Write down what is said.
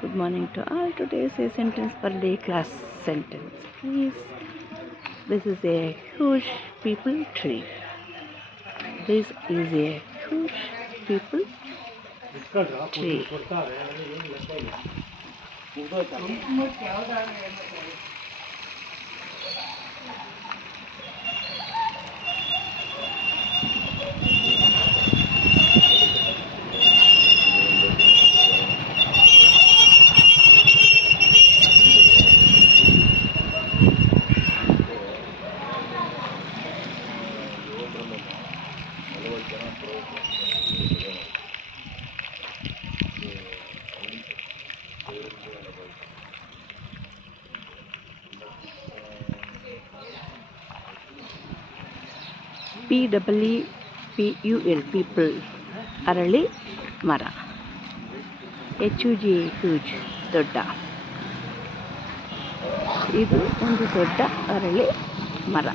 Good morning to all. Today is a sentence per day class sentence. Please. This is a huge people tree. This is a huge people tree. P double E P U L people ಅರಳಿ ಮರ. H U G huge ದೊಡ್ಡ. ಇದು ಒಂದು ದೊಡ್ಡ ಅರಳಿ ಮರ.